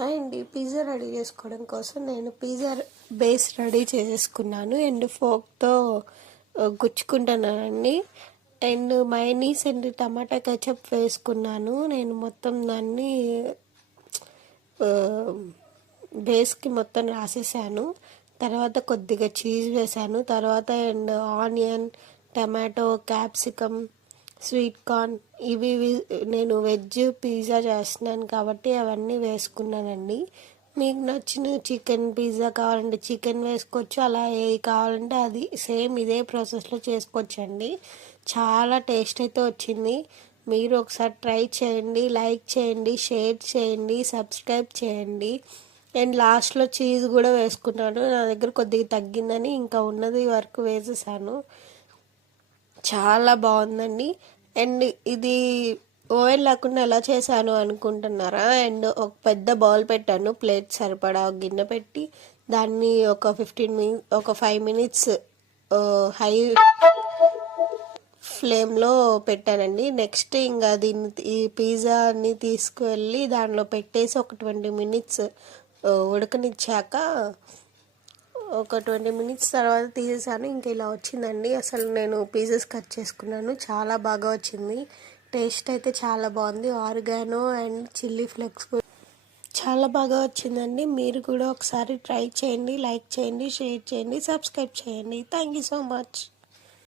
Hi అండి. Pizza ready చేసుకోవడం కోసం నేను పిజ్జా బేస్ రెడీ చేసుకున్నాను అండ్ ఫోక్తో గుచ్చుకుంటున్నానండి. And mayonnaise and tomato ketchup వేసుకున్నాను. నేను మొత్తం దాన్ని బేస్కి మొత్తం రాసేసాను. తర్వాత కొద్దిగా చీజ్ వేసాను. తర్వాత and onion, tomato, capsicum, sweet corn ఇవి నేను వెజ్ పిజ్జా చేస్తున్నాను కాబట్టి అవన్నీ వేసుకున్నానండి. మీకు నచ్చిన చికెన్ పిజ్జా కావాలంటే చికెన్ వేసుకోవచ్చు, అలా ఏది కావాలంటే అది సేమ్ ఇదే ప్రాసెస్లో చేసుకోవచ్చండి. చాలా టేస్ట్ అయితే వచ్చింది. మీరు ఒకసారి ట్రై చేయండి, లైక్ చేయండి, షేర్ చేయండి, సబ్స్క్రైబ్ చేయండి. అండ్ లాస్ట్లో చీజ్ కూడా వేసుకున్నాను. నా దగ్గర కొద్దిగా తగ్గిందని ఇంకా ఉన్నది వరకు వేసేసాను. చాలా బాగుందండి. అండ్ ఇది ఓవెన్ లేకుండా ఎలా చేశాను అనుకుంటున్నారా? అండ్ ఒక పెద్ద బౌల్ పెట్టాను, ప్లేట్ సరిపడా గిన్నె పెట్టి దాన్ని ఒక 5 మినిట్స్ హై ఫ్లేమ్లో పెట్టానండి. నెక్స్ట్ ఇంకా ఈ పిజ్జాని తీసుకువెళ్ళి దానిలో పెట్టేసి ఒక 20 మినిట్స్ ఉడకనిచ్చాక ఒక 20 మినిట్స్ తర్వాత తీసేసాను. ఇంకా ఇలా వచ్చిందండి. అసలు నేను పీసెస్ కట్ చేసుకున్నాను, చాలా బాగా వచ్చింది. టేస్ట్ అయితే చాలా బాగుంది. ఆరిగానో అండ్ చిల్లీ ఫ్లేక్స్ చాలా బాగా వచ్చిందండి. మీరు కూడా ఒకసారి ట్రై చేయండి, లైక్ చేయండి, షేర్ చేయండి, సబ్స్క్రైబ్ చేయండి. Thank you so much.